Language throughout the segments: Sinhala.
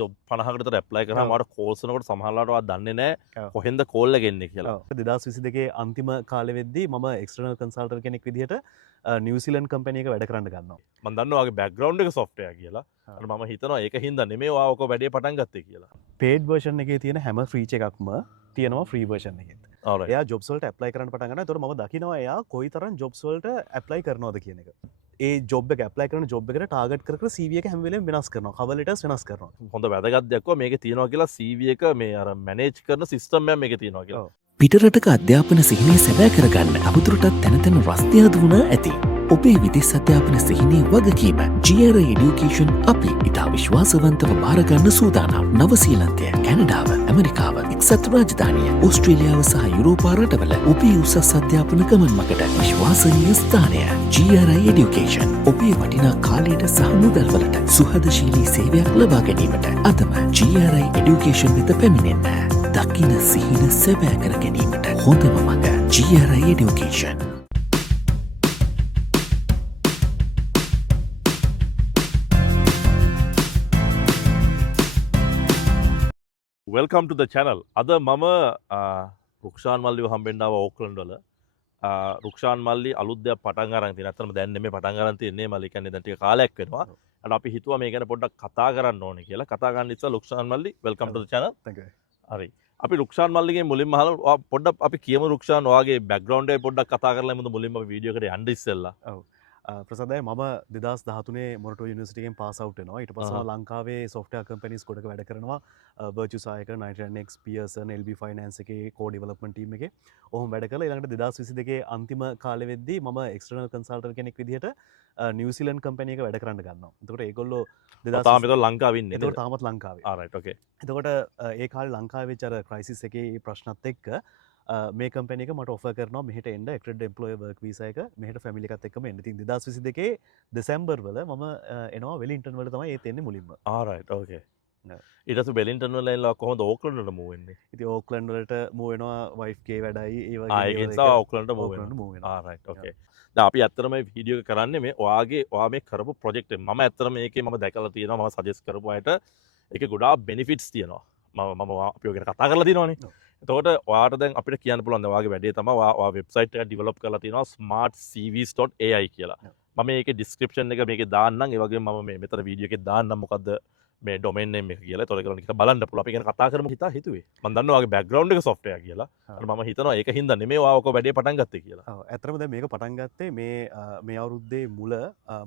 ජොබ් 50කට ඇප්ලයි කරාම මට කෝල්ස් එනකොට සමහරවිට ඔයා දන්නේ නැහැ කොහෙන්ද කෝල් එක එන්නේ කියලා. 2022 අන්තිම කාලෙ වෙද්දී මම එක්ස්ටර්නල් කන්සල්ටන්ට් කෙනෙක් විදිහට නිව්සීලන්ඩ් කම්පැනි එක වැඩ කරන්න ගන්නවා. මම දන්නවා ඔයාගේ බෑග්ග්‍රවුන්ඩ් එක සොෆ්ට්වෙයාර් කියලා. අර මම හිතනවා ඒක හින්දා නෙමෙයි ඔයා ඔක වැඩේ පටන් ගත්තේ කියලා. පේඩ් වර්ෂන් එකේ තියෙන හැම ෆීචර් එකක්ම තියෙනවා ෆ්‍රී වර්ෂන් එකෙත්. එයා ජොබ්ස් වලට ඇප්ලයි කරන්න පටන් ගන්නවා. ඒතකොට මම දකිනවා එයා කොයිතරම් ජොබ්ස් වලට ඇප්ලයි කරනවද කියන එක. ඒ ජොබ් එක ඇප්ලයි කරන ජොබ් එකට ටාගට් කර කර CV එක හැම වෙලේම වෙනස් කරනවා. කවර් ලෙටර්ස් වෙනස් කරනවා. හොඳ වැදගත් දෙයක් මේකේ තියෙනවා කියලා CV එක මේ අර මැනේජ් කරන සිස්ටම් එකක් මේකේ තියෙනවා කියලා. පිටරටක අධ්‍යාපන සිහිනය සැබෑ කරගන්න තවදුරටත් තැන තැන රස්තියාදු වුණා ඇති. ඔබේ විදෙස් අධ්‍යාපන සිහිනයේ වගකීම GRA Education අපි ඉතා විශ්වාසවන්තව භාරගන්න සූදානම්. නවසීලන්තය, කැනඩාව, ඇමරිකාව, එක්සත් රාජධානිය, ඕස්ට්‍රේලියාව සහ යුරෝපා රටවල ඔබේ උසස් අධ්‍යාපන ගමන් මගට විශ්වාසනීය ස්ථානය GRA Education. ඔබේ වටිනා කාලයට සහ මුදල්වලට සුහදශීලී සේවයක් ලබා ගැනීමට අදම GRA Education වෙත පැමිණෙන්න. දකින සිහින සැබෑ කර ගැනීමට හොඳම මඟ GRA Education. Welcome to the channel. අද මම රුක්ෂාන් මල්ලිව හම්බෙන්න ආව ඕක්ලන්ඩ් වල. රුක්ෂාන් මල්ලි අලුත් දෙයක් පටන් අරන් තියෙනවා. ඇත්තටම දැන් නෙමෙයි පටන් අරන් තියෙන්නේ. මල්ලි කියන්නේ දැන් ටික කාලයක් වෙනවා. අන්න අපි හිතුවා මේ ගැන පොඩ්ඩක් කතා කරන්න ඕනේ කියලා. කතා කරන්න ඉස්සෙල්ලා රුක්ෂාන් මල්ලි welcome to the channel. Thank you. හරි. අපි රුක්ෂාන් මල්ලිගෙන් මුලින්ම අහලා පොඩ්ඩක් අපි කියමු රුක්ෂාන් ඔයාගේ බෑග්ග්‍රවුන්ඩ් එක පොඩ්ඩක් කතා කරලා මුලින්ම අපි වීඩියෝ එකට යන්න ඉස්සෙල්ලා. ඔව්. ප්‍රසදය මම 2013 මොරටුව යුනිවර්සිටියෙන් පාස් අවුට් වෙනවා. ඊට පස්සේ ලංකාවේ සොෆ්ට්වෙයාර් කම්පැනිස් ගොඩක වැඩ කරනවා. Virtusa එක, 99X, Pearson, LB Finance එකේ කෝ ඩෙවලොප්මන්ට් ටීම් එකේ ඔහොම වැඩ කරලා ඊළඟට 2022 අන්තිම කාලෙ වෙද්දී මම එක්ස්ටර්නල් කන්සල්ටන්ට් කෙනෙක් විදිහට නිව්සීලන්ඩ් කම්පැනි එක වැඩ කරන්න ගන්නවා. එතකොට ඒගොල්ලෝ තාම ඒතකොට ලංකාවේ ඉන්නේ. එතකොට තාමත් ලංකාවේ. alright okay. එතකොට ඒ කාලේ ලංකාවේ වෙච්ච අර ක්‍රයිසිස් එකේ ප්‍රශ්නත් එක්ක මේ කම්පැනි එක මට ඔෆර් කරනවා මෙහෙට එන්න accredited employer work visa එක මෙහෙට ෆැමිලි එකත් එක්කම එන්න. ඉතින් 2022 දෙසැම්බර් වල මම එනවා වෙලින්ටන් වල තමයි ඒත් එන්නේ මුලින්ම. alright okay. ඊට පස්සේ වෙලින්ටන් වල එලා කොහොමද ඕක්ලන්ඩ් වලට මූව් වෙන්නේ? ඉතින් ඕක්ලන්ඩ් වලට මූව් වෙනවා වයිෆ් ගේ වැඩයි ඒ වගේ ඒක නිසා ඕක්ලන්ඩ්ට මූව් වෙනවා. alright okay. දැන් අපි ඇත්තටම මේ වීඩියෝ එක කරන්නේ මේ ඔයා මේ කරපු ප්‍රොජෙක්ට් එක. මම ඇත්තටම මේකේ මම දැකලා තියෙනවා මම සජෙස්ට් කරපු අයට ඒකේ ගොඩාක් බෙනිෆිට්ස් තියෙනවා. මම අපි ඔය ගැන කතා කරලා තියෙනවානේ. එතකොට ඔයාට දැන් අපිට කියන්න පුළුවන් දැන් ඔයාගේ වැඩේ තමයි ඔයා වෙබ්සයිට් එකක් ඩෙවලොප් කරලා තියෙනවා smartcvs.ai කියලා. මම මේකේ ඩිස්ක්‍රිප්ෂන් එක මේකේ දාන්නම්. ඒ වගේම මම මේ මෙතන වීඩියෝ එකේ දාන්නම් මොකද්ද මේ ඩොමේන් නේම් එක කියලා. ඒතකොට ඒගොල්ලෝ බලන්න පුළුවන්. අපි ගැන කතා කරමු හිතුවේ. මම දන්නවා ඔයාගේ බෑග්ග්‍රවුන්ඩ් එක සොෆ්ට්වෙයාර් කියලා. මම හිතනවා ඒක හින්දා නෙමෙයි ඔයා ඔක වැඩේ පටන් ගත්තේ කියලා. ඔව් ඇත්තටම දැන් මේක පටන් ගත්තේ මේ අවුරුද්දේ මුල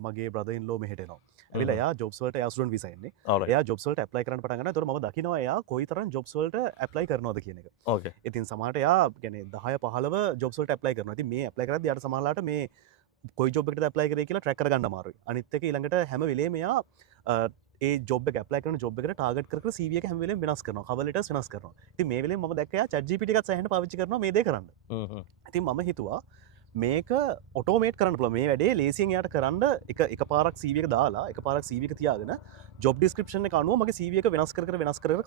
මගේ බ්‍රදර් ඉන් ලෝ මෙහෙට එනවා. ඇවිල්ලා එයා ජොබ්ස් වලට එයා ස්ටුඩන්ට් වීසා එන්නේ. එයා ජොබ්ස් වලට ඇප්ලයි කරන්න පටන් ගන්නවා. ඒතකොට මම දකිනවා එයා කොයිතරම් ජොබ්ස් වලට ඇප්ලයි කරනවද කියන එක. ඕකේ. ඉතින් සමහරට එයා කියන්නේ 10 15 ජොබ්ස් වලට ඇප්ලයි කරනවා. ඉතින් මේ ඇප්ලයි කරද්දී යාට සමහරලාට මේ කොයි ජොබ් එකටද ඇප්ලයි කරේ කියලා ට්‍රැක් කරගන්න අමාරුයි. අනිත් එක ඊළඟට හැම වෙලේම එයා ඒ ජොබ් එක ඇප්ලයි කරන ජොබ් එකට ටාගට් කර කර CV එක හැම වෙලේම වෙනස් කරනවා. කවර් ලෙටර්ස් වෙනස් කරනවා. ඉතින් මේ වෙලේම මම දැක්කා එයා ChatGPT එකත් සෑහෙන පාවිච්චි කරනවා මේ දේ කරන්න. ඉතින් මම හිතුවා මේක ඔටෝමේට් කරන්න පුළුවන්. මේ වැඩේ ලේසියෙන් එයාට කරන්න එක පාරක් CV එක දාලා එක පාරක් CV එක තියාගෙන ජොබ් ඩිස්ක්‍රිප්ෂන් එක අනුව මගේ CV එක වෙනස් කර කර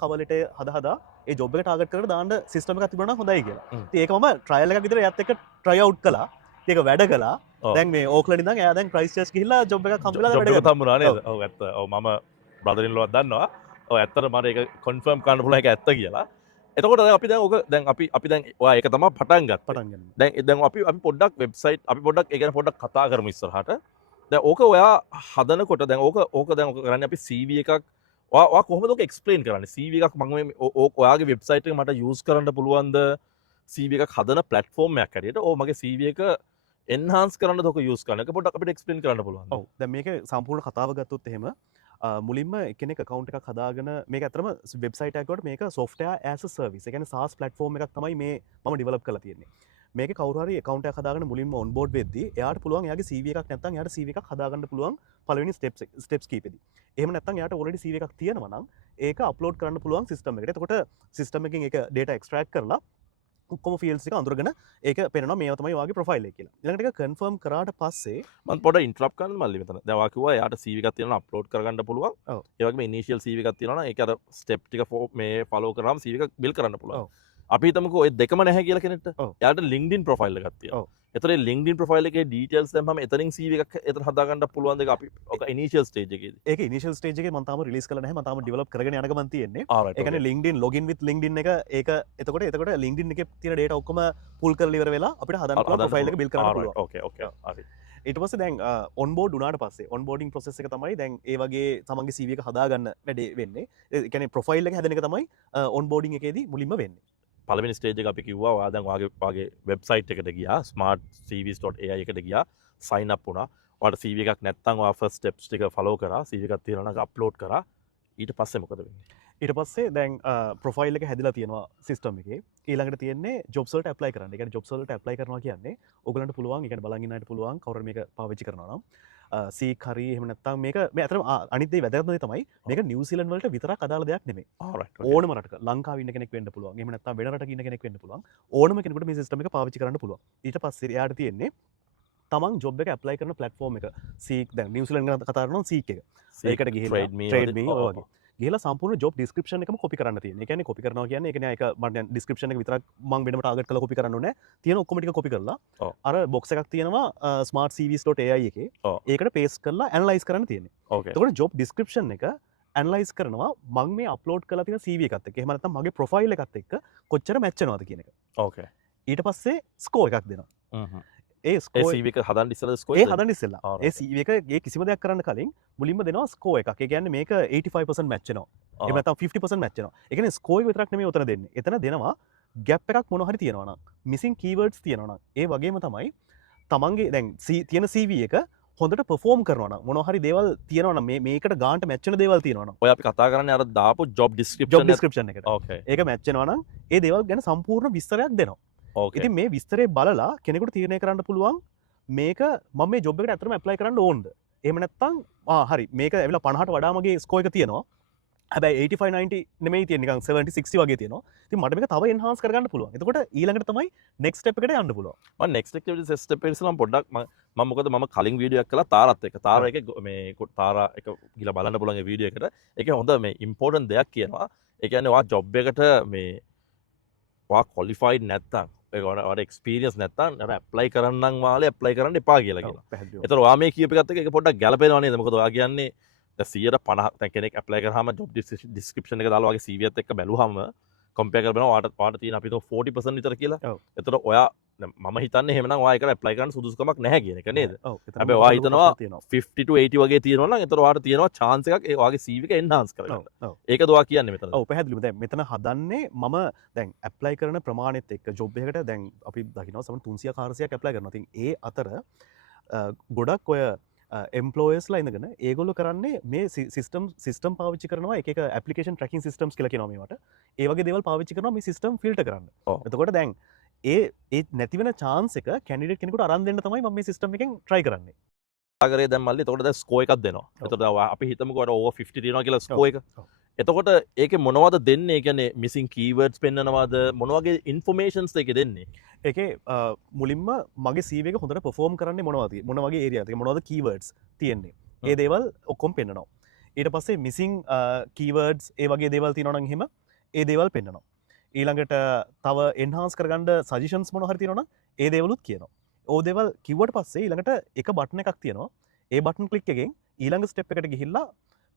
කවර් ලෙටර් හදා ඒ ජොබ් එක ටාගට් කරලා දාන්න සිස්ටම් එකක් තිබුණා නම් හොඳයි කියලා. ඉතින් ඒක මම ට්‍රයල් එකක් විතර එයාත් එක්ක ට්‍රයි අවුට් කළා. ඒක වැඩ කළා. දැන් මේ ඕක්ලන්ඩ් ඉඳන් එයා දැන් ක්‍රයිස්ට් ගිහිල්ලා ජොබ් එකක් හම්බෙලා වැඩ කරනවා. ජොබ් එකක් හම්බුණා නේද? ඔව් ඇත්ත. ඔව් මම බ්‍රදර් ඉන් ලෝවත් දන්නවා. ඔව් ඇත්තට මට ඒක කන්ෆර්ම් කරන්න පුළුවන් ඒක ඇත්ත කියලා. එතකොට අපි දැන් ඔක දැන් අපි දැන් ඔයා ඒක තමයි පටන් ගන්න. දැන් අපි පොඩ්ඩක් වෙබ්සයිට් අපි පොඩ්ඩක් ඒ ගැන පොඩ්ඩක් කතා කරමු ඉස්සරහට. දැන් ඕක ඔයා හදනකොට දැන් ඕක කරන්නේ අපි CV එකක් ඔයා කොහොමද ඕක එක්ස්ප්ලেইন කරන්නේ? CV එකක් මම මේ ඔයාගේ වෙබ්සයිට් එක මට යූස් කරන්න පුළුවන්ද? CV එකක් හදන ප්ලැට්ෆෝම් එකක් හැටියට. ඕ මගේ CV එක එන්හාන්ස් කරන්න දොක යූස් කරන්න. ඒක පොඩ්ඩක් අපිට එක්ස්ප්ලেইন කරන්න පුළුවන්ද? ඔව්. දැන් මේක සම්පූර්ණ කතාව ගත්තොත් එහෙම මුලින්ම කෙනෙක් account එකක් හදාගෙන මේක ඇත්තටම වෙබ්සයිට් එකකට මේක software as a service. ඒ කියන්නේ SaaS platform එකක් තමයි මේ මම develop කරලා තියෙන්නේ. මේක කවුරු හරි account එකක් හදාගෙන මුලින්ම onboard වෙද්දී එයාට පුළුවන් එයාගේ CV එකක් නැත්නම් එයාට CV එකක් හදාගන්න පුළුවන් පළවෙනි steps කීපෙදී. එහෙම නැත්නම් එයාට already CV එකක් තියෙනවා නම් ඒක upload කරන්න පුළුවන් system එකට. එතකොට system එකකින් ඒක data extract කරලා ඔක්කොම ෆීල්ඩ්ස් ටික අඳුරගෙන ඒක පේනවා මේවා තමයි ඔයාගේ ප්‍රොෆයිල් එක කියලා. ඊළඟට ඒක කන්ෆර්ම් කරාට පස්සේ මම පොඩ්ඩක් ඉන්ටරප්ට් කරන්න මල්ලි මෙතන. දැන් ඔයා කිව්වා එයාට CV එකක් තියෙනවා අප්ලෝඩ් කරගන්න පුළුවන්. ඔව්. ඒ වගේම ඉනිෂියල් CV එකක් තියෙනවා නම් ඒක අර ස්ටෙප් ටික මේ ෆලෝ කරාම CV එකක් බිල් කරන්න පුළුවන්. අපි හිතමුකෝ ඔය දෙකම නැහැ කියලා කෙනෙක්ට. එයාට LinkedIn ප්‍රොෆයිල් එකක් තියෙනවා. එතකොට LinkedIn profile එකේ details දැම්මම එතනින් CV එකක් එතන හදාගන්න පුළුවන් දෙක අපි ඔක initial stage එකේදී. ඒක ඉනිෂියල් ස්ටේජ් එකේ මම තාම රිලීස් කරලා නැහැ. මම තාම ඩෙවලොප් කරගෙන යන ගමන් තියෙන්නේ. Alright. ඒ කියන්නේ LinkedIn login with LinkedIn එක ඒක එතකොට LinkedIn එකේ තියෙන data ඔක්කොම pull කරලා ඉවර වෙලා අපිට හදන්න පුළුවන් profile එක build කරන්න පුළුවන්. Okay. Okay. හරි. ඊට පස්සේ දැන් onboard වුණාට පස්සේ onboarding process එක තමයි දැන් ඒ වගේ තමන්ගේ CV එක හදාගන්න වැඩේ වෙන්නේ. ඒ කියන්නේ profile එක හැදෙන එක තමයි onboarding එකේදී මුලින්ම වෙන්නේ. පළවෙනි ස්ටේජ් එක අපි කිව්වා ඔයා දැන් ඔයාගේ වෙබ්සයිට් එකට ගියා smartcvs.ai එකට ගියා sign up වුණා. ඔයාලට CV එකක් නැත්නම් ඔයා first steps ටික follow කරා. CV එකක් තියෙනවා නම් upload කරා. ඊට පස්සේ මොකද වෙන්නේ? ඊට පස්සේ දැන් ප්‍රොෆයිල් එක හැදිලා තියෙනවා සිස්ටම් එකේ. ඊළඟට තියෙන්නේ ජොබ්ස් වලට ඇප්ලයි කරන්න. ඒ කියන්නේ ජොබ්ස් වලට ඇප්ලයි කරනවා කියන්නේ ඔයගලන්ට පුළුවන්, ඒ කියන්නේ බලන් ඉන්න අයට පුළුවන් කවුරු මේක පාවිච්චි කරනවා නම් සීක් හරි එහෙම නැත්නම් මේක මේ අතරම අනිත් දේ වැදගත්ම දේ තමයි මේක නිව්සීලන්ත වලට විතරක් අදාළ දෙයක් නෙමෙයි. ඕනම රටක ලංකාවේ ඉන්න කෙනෙක් වෙන්න පුළුවන්. එහෙම නැත්නම් වෙන රටක ඉන්න කෙනෙක් වෙන්න පුළුවන්. ඕනම කෙනෙකුට මේ සිස්ටම් එක පාවිච්චි කරන්න පුළුවන්. ඊට පස්සේ එයාට තියෙන්නේ තමන් ජොබ් එක ඇප්ලයි කරන ප්ලට්ෆෝම් එක සීක් දැන් නිව්සීලන්ත ගැන කතා කරනවා සීක් එක. ඒකට ගිහිල්ලා trade me වගේ ගිහලා සම්පූර්ණ ජොබ් ඩිස්ක්‍රිප්ෂන් එකම කොපි කරන්න තියෙනවා. ඒ කියන්නේ කොපි කරනවා කියන්නේ ඒ කියන්නේ ඒක මම දැන් ඩිස්ක්‍රිප්ෂන් එක විතරක් මම වෙනම ටාගට් කරලා කොපි කරන්න ඕනේ. තියෙන ඔක්කොම ටික කොපි කරලා අර බොක්ස් එකක් තියෙනවා smartcvs.ai එකේ. ඒකට පේස්ට් කරලා ඇනලයිස් කරන්න තියෙන්නේ. එතකොට ජොබ් ඩිස්ක්‍රිප්ෂන් එක ඇනලයිස් කරනවා මම මේ අප්ලෝඩ් කරලා තියෙන CV එකත් එක්ක. එහෙම නැත්නම් මගේ ප්‍රොෆයිල් එකත් එක්ක කොච්චර මැච් වෙනවද කියන එක. ඕකේ. ඊට පස්සේ ස්කෝර් එකක් දෙනවා. ඒ CV එක හදන්න ඉස්සෙල්ලා ස්කෝර් ඒ හදන්න ඉස්සෙල්ලා ඒ CV එකේ කිසිම දෙයක් කරන්න කලින් මුලින්ම දෙනවා ස්කෝර් එකක්. ඒ කියන්නේ මේක 85% මැච් වෙනවා. එහෙම නැත්නම් 50% මැච් වෙනවා. ඒ කියන්නේ ස්කෝර් එක විතරක් නෙමෙයි උතන දෙන්නේ. එතන දෙනවා ගැප් එකක් මොනවා හරි තියෙනවා නම්, මිසින් කීවර්ඩ්ස් තියෙනවා නම්, ඒ වගේම තමයි තමන්ගේ දැන් තියෙන CV එක හොඳට perform කරනවා නම්, මොනවා හරි දේවල් තියෙනවා නම් මේකට ගානට මැච් වෙන දේවල් තියෙනවා නම්. ඔය අපි කතා කරන්නේ අර දාපු job description එකට. ඕකේ. ඒක මැච් වෙනවා නම් ඒ දේවල් ගැන සම්පූර්ණ විස්තරයක් දෙනවා. ඉතින් මේ විස්තරේ බලලා කෙනෙකුට තීරණය කරන්න පුළුවන් මේක මම මේ ජොබ් එකට ඇත්තටම ඇප්ලයි කරන්න ඕනද? එහෙම නැත්නම් හරි මේක ඇවිල්ලා 50ට වඩා මගේ ස්කෝර් එක තියෙනවා. හැබැයි 85 90 නෙමෙයි තියෙන්නේ නිකන් 70 60 වගේ තියෙනවා. ඉතින් මට මේක තව එන්හාන්ස් කරගන්න පුළුවන්. එතකොට ඊළඟට තමයි next step එකට යන්න පුළුවන්. මම next step එක ඉස්සෙල්ලාම පොඩ්ඩක් මම මොකද මම කලින් වීඩියෝ එකක් කළා තාරත් එක්ක. තාරා එකේ මේ තාරා එක ගිහලා බලන්න පුළුවන් ඒ වීඩියෝ එකට. ඒකේ හොඳ මේ ඉම්පෝටන්ට් දෙයක් කියනවා. ඒ කියන්නේ ඔයා ජොබ් එකට මේ ඔයා qualified නැත්නම් ඒකට එක්ස්පීරියන්ස් නැත්නම් අර ඇප්ලයි කරන්නම් වාලේ ඇප්ලයි කරන්න එපා කියලා කියනවා. ඒතර ඔයා මේ කියපු එකත් එක්ක ඒක පොඩ්ඩක් ගැලපෙනව නේද? මොකද ඔයා කියන්නේ දැන් 150 දැන් කෙනෙක් ඇප්ලයි කරාම ජොබ් ඩිස්ක්‍රිප්ෂන් එක දාලා වගේ CV එකත් එක්ක බැලුවාම කම්පෙයාර් කරලා ඔයාට තියෙන අපි 40% විතර කියලා. ඒතර ඔයා මම හිතන්නේ එහෙමනම් ඔයා ඒකට ඇප්ලයි කරන්න සුදුසුකමක් නැහැ කියන එක නේද? හැබැයි ඔයා හිතනවා 50 to 80 වගේ තියෙනවා නම් ඒතර ඔයාට තියෙනවා chance එකක් ඒ ඔයාගේ CV එක enhance කරගන්න. ඒකද ඔයා කියන්නේ මෙතන. ඔව් පැහැදිලිව. දැන් මෙතන හදන්නේ මම දැන් ඇප්ලයි කරන ප්‍රමාණෙත් එක්ක ජොබ් එකකට දැන් අපි දකිනවා සමහර 300 400ක් ඇප්ලයි කරනවා. ඉතින් ඒ අතර ගොඩක් ඔය එම්පලෝයර්ස්ලා ඉඳගෙන ඒගොල්ලෝ කරන්නේ මේ සිස්ටම් පාවිච්චි කරනවා එක ඇප්ලිකේෂන් ට්‍රැකින් සිස්ටම්ස් කියලා කියනවා මේවට. ඒ වගේ දේවල් පාවිච්චි කරනවා මේ සිස්ටම් ෆිල්ටර් කරන්න. එතකොට දැන් ඒ නැති වෙන chance එක කැන්ඩිඩේට් කෙනෙකුට අරන් දෙන්න තමයි මම මේ සිස්ටම් එකෙන් try කරන්නේ. ආගරේ දැන් මල්ලි එතකොට දැන් ස්කෝර් එකක් දෙනවා. එතකොට අපි හිතමුකෝ අර over 50 තියෙනවා කියලා ස්කෝර් එක. එතකොට ඒකේ මොනවද දෙන්නේ? ඒ කියන්නේ missing keywords පෙන්නනවාද? මොන වගේ informations ඒකේ දෙන්නේ? ඒකේ මුලින්ම මගේ CV එක හොඳට perform කරන්නේ මොනවද? මොන වගේ area එකද? මොනවද keywords තියෙන්නේ? ඒ දේවල් ඔක්කොම පෙන්නනවා. ඊට පස්සේ missing keywords ඒ වගේ දේවල් තියෙනවා නම් එහෙම ඒ දේවල් පෙන්නනවා. ඊළඟට තව එන්හාන්ස් කරගන්න සජෙෂන්ස් මොනවා හරි තියෙනවා නම් ඒ දේවලුත් කියනවා. ඕ දේවල් කිව්වට පස්සේ ඊළඟට එක බටන් එකක් තියෙනවා. ඒ බටන් ක්ලික් එකෙන් ඊළඟ ස්ටෙප් එකට ගිහිල්ලා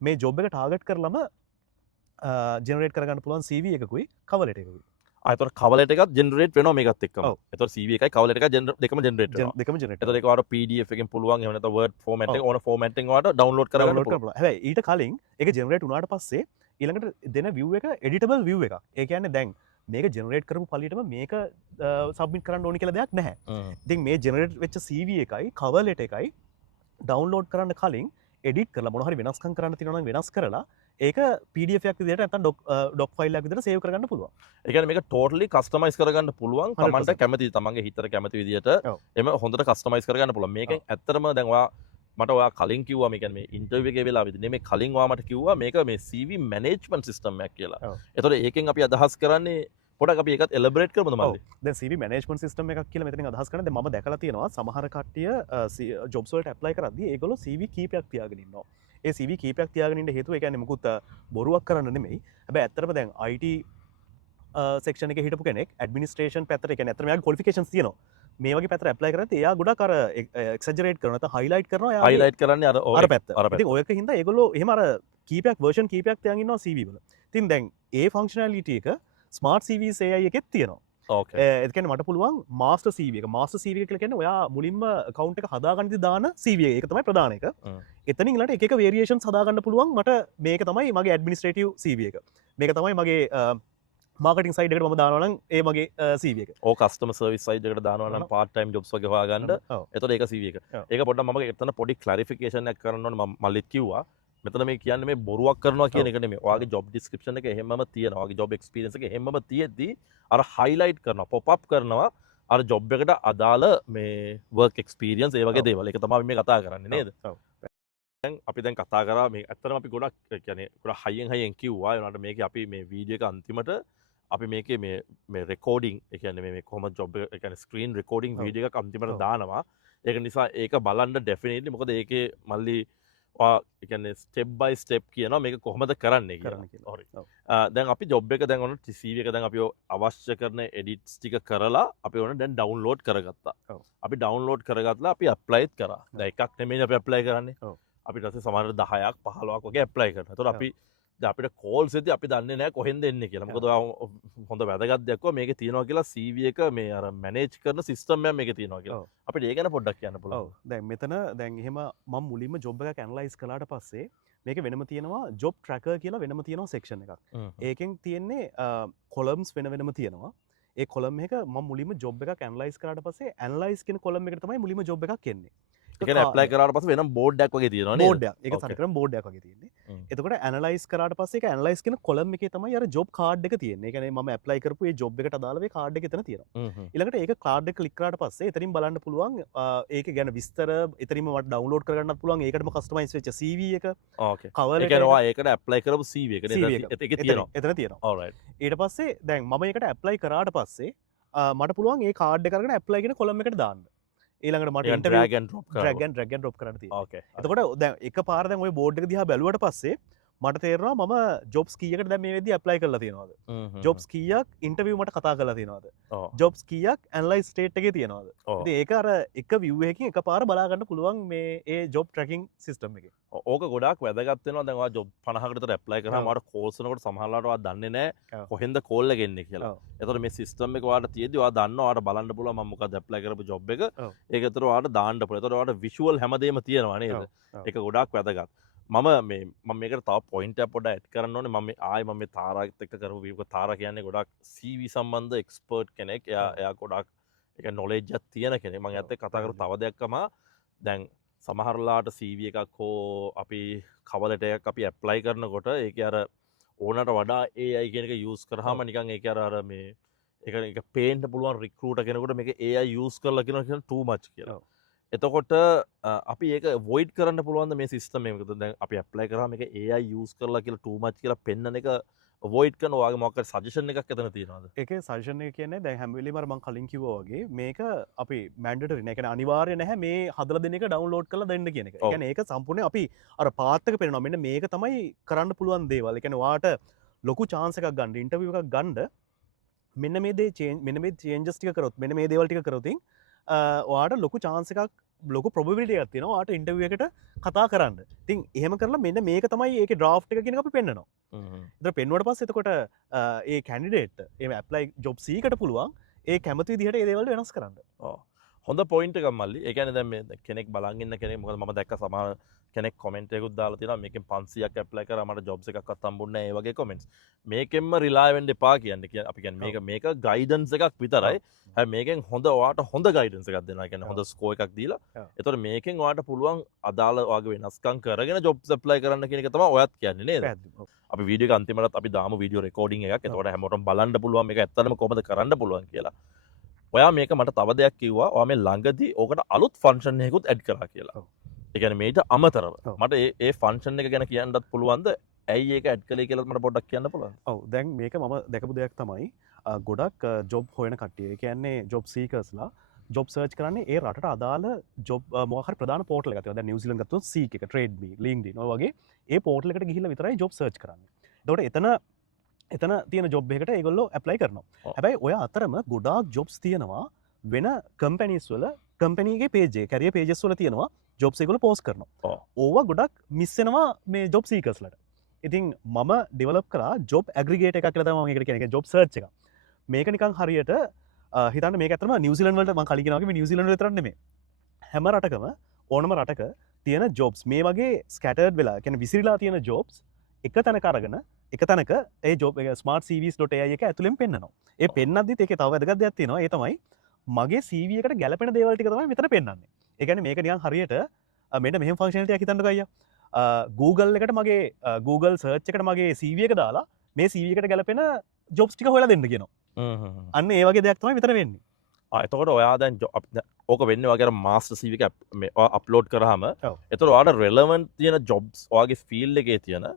මේ ජොබ් එක ටාගට් කරලම ජෙනරේට් කරගන්න පුළුවන් CV එකකුයි කවර් ලෙටර් එකකුයි. එතකොට කවර් ලෙටර් එකත් ජෙනරේට් වෙනවා මේකත් එක්කම. එතකොට CV එකයි කවර් ලෙටර් එකයි දෙකම ජෙනරේට් වෙනවා. දෙකම ජෙනරේට්. එතකොට ඒක ඔයාලට PDF එකෙන් පුළුවන් එහෙම නැත්නම් Word format එක ඕන format එකෙන් ඔයාලට download කරගන්න පුළුවන්. හැබැයි ඊට කලින් ඒක ජෙනරේට් වුණාට පස්සේ ඊළඟට දෙන view එක editable view එකක්. ඒ කියන්නේ දැන් මේක ජෙනරේට් කරපු පළියටම මේක සබ්මිට් කරන්න ඕනි කියලා දෙයක් නැහැ. ඉතින් මේ ජෙනරේට් වෙච්ච CV එකයි කවර් ලෙටර් එකයි ඩවුන්ලෝඩ් කරන්න කලින් එඩිට් කරලා මොනවා හරි වෙනස්කම් කරන්න තියෙනවා නම් වෙනස් කරලා ඒක PDF එකක් විදිහට නැත්නම් doc file එකක් විදිහට save කරගන්න පුළුවන්. ඒ කියන්නේ මේක totally customize කරගන්න පුළුවන්. තමන්ට කැමති තමන්ගේ හිතට කැමති විදිහට එම හොඳට customize කරගන්න පුළුවන්. මේකෙන් ඇත්තටම දැන් ඔයා මට ඔයා කලින් කිව්වා මේ කියන්නේ මේ ඉන්ටර්වියු එකේ වෙලාවෙදි නෙමෙයි කලින් ඔයා මට කිව්වා මේක මේ CV management system එකක් කියලා. ඒතකොට ඒකෙන් අපි අදහස් කරන්නේ පොඩක් අපි ඒකත් එලබරේට් කරමුද මල්ලි? දැන් CV management system එකක් කියලා මෙතනින් අදහස් කරන්නේ දැන් මම දැකලා තියෙනවා සමහර කට්ටිය jobs වලට apply කරද්දී ඒගොල්ලෝ CV කීපයක් තියාගෙන ඉන්නවා. ඒ CV කීපයක් තියාගෙන ඉන්න හේතුව ඒ කියන්නේ මොකුත් බොරුවක් කරන්න නෙමෙයි. හැබැයි ඇත්තටම දැන් IT section එකේ හිටපු කෙනෙක් administration පැත්තට ඒ කියන්නේ ඇත්තටම යාගේ qualifications තියෙනවා. මේ වගේ පැත්තට ඇප්ලයි කරද්දී එයා ගොඩක් අර එක්සැජරේට් කරනවා නැත්නම් හයිලයිට් කරනවා එයාගේ highlight කරන්නේ අර පැත්ත. අර පැත්ත. ඉතින් ඔයක හින්දා ඒගොල්ලෝ එහෙම අර කීපයක් version කීපයක් තියන් ඉන්නවා CV වල. ඉතින් දැන් ඒ functionality එක smart CVs AI එකෙත් තියෙනවා. Okay. ඒ කියන්නේ මට පුළුවන් master CV එක. master CV එක කියලා කියන්නේ ඔයා මුලින්ම account එක හදාගන්න ඉතින් දාන CV එක. ඒක තමයි ප්‍රධාන එක. එතනින් ඊළඟට එක එක variations හදාගන්න පුළුවන් මට මේක තමයි මගේ administrative CV එක. මේක තමයි මගේ මාකටිං සයිඩ් එකට මම දානවා නම් ඒ මගේ CV එක. ඕ කස්ටමර් සර්විස් සයිඩ් එකට දානවා නම් part time jobs වගේ හොයාගන්න. ඔව්. එතකොට ඒක CV එක. ඔව්. ඒක පොඩ්ඩක් මම එතන පොඩි clarification එකක් කරන්න ඕනේ මම මල්ලිත් කිව්වා. මෙතන මේ කියන්නේ මේ බොරුවක් කරනවා කියන එක නෙමෙයි. ඔයාගේ job description එක එහෙමම තියෙනවා. ඔයාගේ job experience එක එහෙමම තියෙද්දි අර highlight කරනවා, pop up කරනවා අර job එකට අදාළ මේ work experience ඒ වගේ ඔව්. දේවල්. ඒක තමයි මේ කතා කරන්නේ නේද? ඔව්. අපි දැන් කතා කරා මේ ඇත්තටම අපි ගොඩක් කියන්නේ ගොඩක් හයියෙන් කිව්වා. ඒ වුණාට මේකේ අපි මේ වීඩියෝ එක අන්තිමට අපි මේකේ මේ රෙකෝඩින් ඒ කියන්නේ මේ කොහොමද ජොබ් එක ඒ කියන්නේ ස්ක්‍රීන් රෙකෝඩින් ඔව්. වීඩියෝ එකක් අන්තිමට ඔව්. දානවා. ඒක නිසා ඒක බලන්න ඩෙෆිනිට්ලි මොකද ඒකේ මල්ලි ඒ කියන්නේ ස්ටෙප් බයි ස්ටෙප් කියනවා මේක කොහොමද කරන්නේ කියලා. කරන්න කියලා. හරි. ඔව්. දැන් අපි ජොබ් එක දැන් ඔන්න CV එක දැන් අපි අවශ්‍ය කරන එඩිට්ස් ටික කරලා අපි ඔන්න දැන් ඩවුන්ලෝඩ් කරගත්තා. ඔව්. අපි ඩවුන්ලෝඩ් කරගත්ලා අපි ඇප්ලයිත් කරා. දැන් එකක් නෙමෙයි අපි ඇප්ලයි කරන්නේ. ඔව්. අපිට ඊට පස්සේ සමහරවිට 10ක් 15ක් වගේ ඇප්ලයි කරනවා. ඒතකොට අපි දැන් අපිට කෝල්ස් එද්දි අපි දන්නේ නැහැ කොහෙන්ද එන්නේ කියලා. මොකද ඔයා හොඳ වැදගත් දෙයක් මේකේ තියෙනවා කියලා CV එක මේ අර මැනේජ් කරන සිස්ටම් එකක් මේකේ තියෙනවා කියලා. ඔව්. අපිට ඒ ගැන පොඩ්ඩක් කියන්න ඔව්. පුළුවන්. දැන් මෙතන දැන් එහෙම මම මුලින්ම ජොබ් එකක් ඇනලයිස් කළාට පස්සේ මේක වෙනම තියෙනවා ජොබ් ට්‍රැකර් කියලා වෙනම තියෙනවා සෙක්ෂන් එකක්. ඒකෙන් තියෙන්නේ කොලම්ස් වෙනම තියෙනවා. ඒ කොලම් එක මම මුලින්ම ජොබ් එකක් ඇනලයිස් කරාට පස්සේ ඇනලයිස් කියන කොලම් එකට තමයි මුලින්ම ජොබ් එකක් එන්නේ. ඒ කියන්නේ ඇප්ලයි කරාට පස්සේ වෙනම බෝඩ් එකක් වගේ තියෙනවා නේද? බෝඩ් එක. ඒක Okay. සරකරම් බෝඩ් එකක් වගේ තියෙන්නේ. හ්ම්. එතකොට ඇනලයිස් කරාට පස්සේ ඒක ඇනලයිස් කියන කොලම් එකේ තමයි අර ජොබ් කාඩ් එක තියෙන්නේ. ඒ කියන්නේ මම ඇප්ලයි කරපු ඒ ජොබ් එකට අදාළ වේ කාඩ් එක එතන තියෙනවා. ඊළඟට ඒක කාඩ් එක ක්ලික් කරාට පස්සේ එතනින් බලන්න පුළුවන් ඒක ගැන විස්තර එතනින්ම මට ඩවුන්ලෝඩ් කරගන්නත් පුළුවන්. ඒකටම කස්ටමයිස් වෙච්ච CV එක, ඕකේ. cover ඒ letter කියන්නේ එක, ඔයා ඒකට ඇප්ලයි කරපු CV එක CV නේද? එක. ඒකේ තියෙනවා. එතන තියෙනවා. alright. ඊට පස්සේ දැන් මම ඒකට ඇප්ලයි කරාට පස්සේ මට පුළුවන් ඒ කාඩ් එක අරගෙන ඇප්ලයි කියන කොලම් එකට දාන්න. ඊළඟට මට ඒක ඉන්ටර්වියු drag and drop කරනවා. drag and drop කරන්න තියෙනවා. ඕකේ. එතකොට දැන් එකපාර දැන් ওই බෝඩ් එක දිහා බැලුවට පස්සේ මට තේරෙනවා මම ජොබ්ස් කීයකට දැන් මේ වෙද්දි ඇප්ලයි කරලා තියෙනවද? ජොබ්ස් කීයක් ඉන්ටර්වියු මට කතා කරලා තියෙනවද? ඔව්. ජොබ්ස් කීයක් ඇනලයිස් ස්ටේට් එකේ තියෙනවද? ඔව්. ඉතින් ඒක අර එක view එකකින් එකපාර බලා ගන්න පුළුවන් මේ ඒ ජොබ් ට්‍රැකින් සිස්ටම් එකේ. ඕක ගොඩක් වැදගත් වෙනවා. දැන් ඔයා ජොබ් 50කට විතර ඇප්ලයි කරාම ඔව්. ඔයාට කෝල්ස් වෙනකොට සමහරවිට ඔයා දන්නේ නැහැ ඔව්. කොහෙන්ද කෝල් එක එන්නේ කියලා. ඔව්. එතකොට මේ සිස්ටම් එක ඔයාට තියෙද්දි ඔයා දන්නවා ඔයාට බලන්න පුළුවන් මම මොකක්ද ඇප්ලයි කරපු ජොබ් එක. ඔව්. ඒක ඇතුළේ ඔයාට දාන්න පුළුවන්. එතකොට ඔයාට විෂුවල් හැමදේම තියෙනවා නේද? ඔව්. ඔව්. ඒක ගොඩක් වැදගත්. මම මේකට තව පොයින්ට් එකක් පොඩ්ඩක් ඇඩ් කරන්න ඕනේ. මම මේ තාරාත් එක්ක කරපු වීඩියෝ තාරා කියන්නේ ගොඩක් CV සම්බන්ධ එක්ස්පර්ට් කෙනෙක්. එයා ගොඩක් ඒක නොලෙජ් එකක් තියෙන කෙනෙක්. මම ඇත්ත කතා කරපු තව දෙයක් තමයි දැන් සමහරලාට CV එකක් හෝ අපි cover letter එකක් අපි ඇප්ලයි කරනකොට ඒකේ අර ඕනට වඩා AI කියන එක යූස් කරාම නිකන් ඒකේ අර මේ ඒක පේන්න පුළුවන් රික්රූටර් කෙනෙකුට මේක AI යූස් කරලා කියන too much කියලා. ඔව්. එතකොට අපි ඒක වොයිඩ් කරන්න පුළුවන්ද මේ සිස්ටම් එකකට? දැන් අපි ඇප්ලයි කරාම මේක AI යූස් කරලා කියලා too much කියලා පෙන්නන එක වොයිඩ් කරන ඔයාගේ මොකක් හරි සජෙෂන් එකක් එතන තියෙනවද? ඒකේ සජෙෂන් එක කියන්නේ දැන් හැම වෙලේම අර මම කලින් කිව්වා වගේ මේක අපි මැන්ඩටරි නෑ. ඒ කියන්නේ අනිවාර්ය නැහැ මේ හදලා දෙන එක ඩවුන්ලෝඩ් කරලා දෙන්න කියන එක. ඒ ඔව්. කියන්නේ ඒක සම්පූර්ණයෙන් අපි අර පාත් එක පෙන්නනවා. මෙන්න මේක තමයි කරන්න පුළුවන් දේවල්. ඒ කියන්නේ ඔයාට ලොකු chance එකක් ගන්න, ඉන්ටර්විව් එකක් ගන්න මෙන්න මේ දේ මෙන්න මේ චේන්ජස් ටික කරොත්, මෙන්න මේ දේවල් ටික කරොත් ඔයාට ලොකු chance එකක් ලොකු probability එකක් තියෙනවා ඔයාට ඉන්ටර්විව් එකට කතා කරන්න. ඉතින් එහෙම කරලා මෙන්න මේක තමයි ඒකේ draft එක කියන එක අපි පෙන්නනවා. ඉතින් පෙන්නුවට පස්සේ එතකොට ඒ කැන්ඩිඩේට් එහෙම ඇප්ලයි ජොබ් C එකට පුළුවන් ඒ කැමති විදිහට ඒ දේවල් වෙනස් කරන්න. හොඳ පොයින්ට් එකක් මල්ලි. ඒ කියන්නේ දැන් මේ කෙනෙක් බලන් ඉන්න කෙනෙක් මොකද මම දැක්ක සමහර කෙනෙක් කමෙන්ට් එකකුත් දාලා තියෙනවා මේකෙන් 500ක් ඇප්ලයි කරා මට ජොබ්ස් එකක්වත් හම්බුන්නේ නැහැ. ඒ වගේ කමෙන්ට්ස්. මේකෙන්ම රිලයි වෙන්න එපා කියන්නේ. අපි කියන්නේ මේක ගයිඩන්ස් එකක් විතරයි. හැබැයි මේකෙන් හොඳ ඔයාට හොඳ ගයිඩන්ස් එකක් දෙනවා. ඒ කියන්නේ හොඳ ස්කෝර් එකක් දීලා. එතකොට මේකෙන් ඔයාට පුළුවන් අදාළ ඔයාගේ වෙනස්කම් කරගෙන ජොබ්ස් ඇප්ලයි කරන්න කියන එක තමයි ඔයත් කියන්නේ නේද? අපි වීඩියෝ එක අන්තිමටත් අපි දාමු වීඩියෝ රෙකෝඩින් එකක්. එතකොට හැමෝටම බලන්න පුළුවන් මේක ඇත්තටම කොහොමද කරන්න පුළුවන් කියලා. ඔයා මේක මට තව දෙයක් කිව්වා. ඔයා මේ ළඟදී ඕකට අලුත් ෆන්ක්ෂන් එකකුත් ඇඩ් කරා කියලා. ඒ කියන්නේ මේට අමතරව මට ඒ ෆන්ක්ෂන් එක ගැන කියන්නත් පුළුවන්ද? ඇයි ඒක ඇඩ් කළේ කියලා මට පොඩ්ඩක් කියන්න පුළුවන්? ඔව් දැන් මේක මම දැකපු දෙයක් තමයි ගොඩක් ජොබ් හොයන කට්ටිය. ඒ කියන්නේ ජොබ් සීකර්ස්ලා ජොබ් සර්ච් කරන්නේ ඒ රටට අදාළ ජොබ් මොකක් හරි ප්‍රධාන පෝටල් එකක් තියෙනවා. දැන් නිව්සීලන්ත ගත්තොත් Seek එක, TradeMe, LinkedIn ඔය වගේ ඒ පෝටල් එකට ගිහිල්ලා විතරයි ජොබ් සර්ච් කරන්නේ. එතකොට එතන තියෙන ජොබ් එකකට ඒගොල්ලෝ ඇප්ලයි කරනවා. හැබැයි ඔය අතරම ගොඩාක් ජොබ්ස් තියෙනවා වෙන කම්පැනිස් වල කම්පැනීගේ පේජේ කැරිය පේජස් වල තියෙනවා ජොබ්ස් ඒගොල්ලෝ පෝස්ට් කරනවා. ඕවා ගොඩක් මිස් වෙනවා මේ ජොබ් සීකර්ස්ලට. ඉතින් මම ඩෙවලොප් කරා ජොබ් ඇග්‍රිගේටර් එකක් කියලා තමයි මම ඒකට කියන්නේ ජොබ් සර්ච් එක. මේක නිකන් හරියට හිතන්න මේක ඇත්තටම නිව්සීලන්ඩ් වලට මම කලින් කියනවා වගේ මේ නිව්සීලන්ඩ් වල විතරක් නෙමෙයි. හැම රටකම ඕනම රටක තියෙන ජොබ්ස් මේ වගේ ස්කැටර්ඩ් වෙලා කියන්නේ විසිරීලා තියෙන ජොබ්ස් එක තැනක අරගෙන එක තැනක ඒ ජොබ් එක smartcvs.ai එක ඇතුලෙන් පෙන්නනවා. ඒ පෙන්නද්දිත් ඒකේ තව වැදගත් දෙයක් තියෙනවා. ඒ තමයි මගේ CV එකට ගැලපෙන දේවල් ටික තමයි මෙතන පෙන්නන්නේ. ඒ කියන්නේ මේක නිකන් හරියට මෙන්න මෙහෙම ෆන්ක්ෂනලිටි එකක් හිතන්නකෝ අයියා. Google එකට මගේ Google search එකට මගේ CV එක දාලා මේ CV එකට ගැලපෙන ජොබ්ස් ටික හොයලා දෙන්න කියනවා. අන්න ඒ වගේ දෙයක් තමයි මෙතන වෙන්නේ. එතකොට ඔයා දැන් ඕක වෙන්න වගේ මාස්ටර් CV එක අප්ලෝඩ් කරාම එතකොට ඔයාට රෙලෙවන්ට් තියෙන ජොබ්ස් ඔයාගේ ෆීල්ඩ් එකේ තියෙන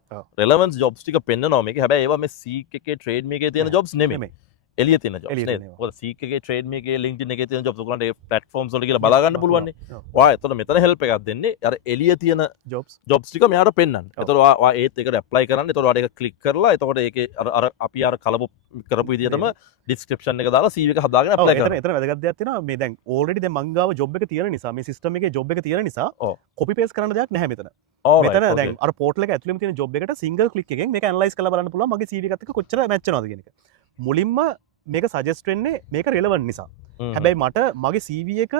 රෙලෙවන්ට් ජොබ්ස් ටික පෙන්නනවා මේක. හැබැයි ඒවා මේ සීක් එකේ ට්‍රේඩ් මේකේ තියෙන ජොබ්ස් නෙමෙයි. එළිය තියෙන ජොබ්ස් නේද? මොකද සීක් එකේ ට්‍රේඩ් මේකේ LinkedIn එකේ තියෙන ජොබ්ස් ඔයගලන්ට ඒ ප්ලැට්ෆෝම්ස් වල කියලා බලා ගන්න පුළුවන් නේ. ඔයා එතකොට මෙතන හෙල්ප් එකක් දෙන්නේ. අර එළිය තියෙන ජොබ්ස් ටික මෙයාට පෙන්නන්න. එතකොට ඔයා ඒත් එකට ඇප්ලයි කරන්න. එතකොට ඔයාට ඒක ක්ලික් කරලා එතකොට ඒකේ අර අපි අර කලබු කරපු විදිහටම ඩිස්ක්‍රිප්ෂන් එක දාලා CV එක හදාගෙන ඇප්ලයි කරන්න. එතන වැදගත් දෙයක් තියෙනවා. මේ දැන් ඕල්රෙඩි දැන් මං ගාව ජොබ් එක තියෙන නිසා මේ සිස්ටම් එකේ ජොබ් එක තියෙන නිසා කොපි පේස්ට් කරන්න දෙයක් නැහැ මෙතන. මෙතන දැන් අර පෝර්ටල් එක ඇතුළෙම තියෙන ජොබ් එකට සිංගල් ක්ලික් එකෙන් මේක ඇනලයිස් කරලා බලන්න පුළුවන් මගේ CV එකත් එක්ක කොච්චර මැච් වෙනවද කියන එක. මුලින්ම මේක සජෙස්ට් වෙන්නේ මේක රිලෙවන්ට් නිසා. හැබැයි මට මගේ CV එක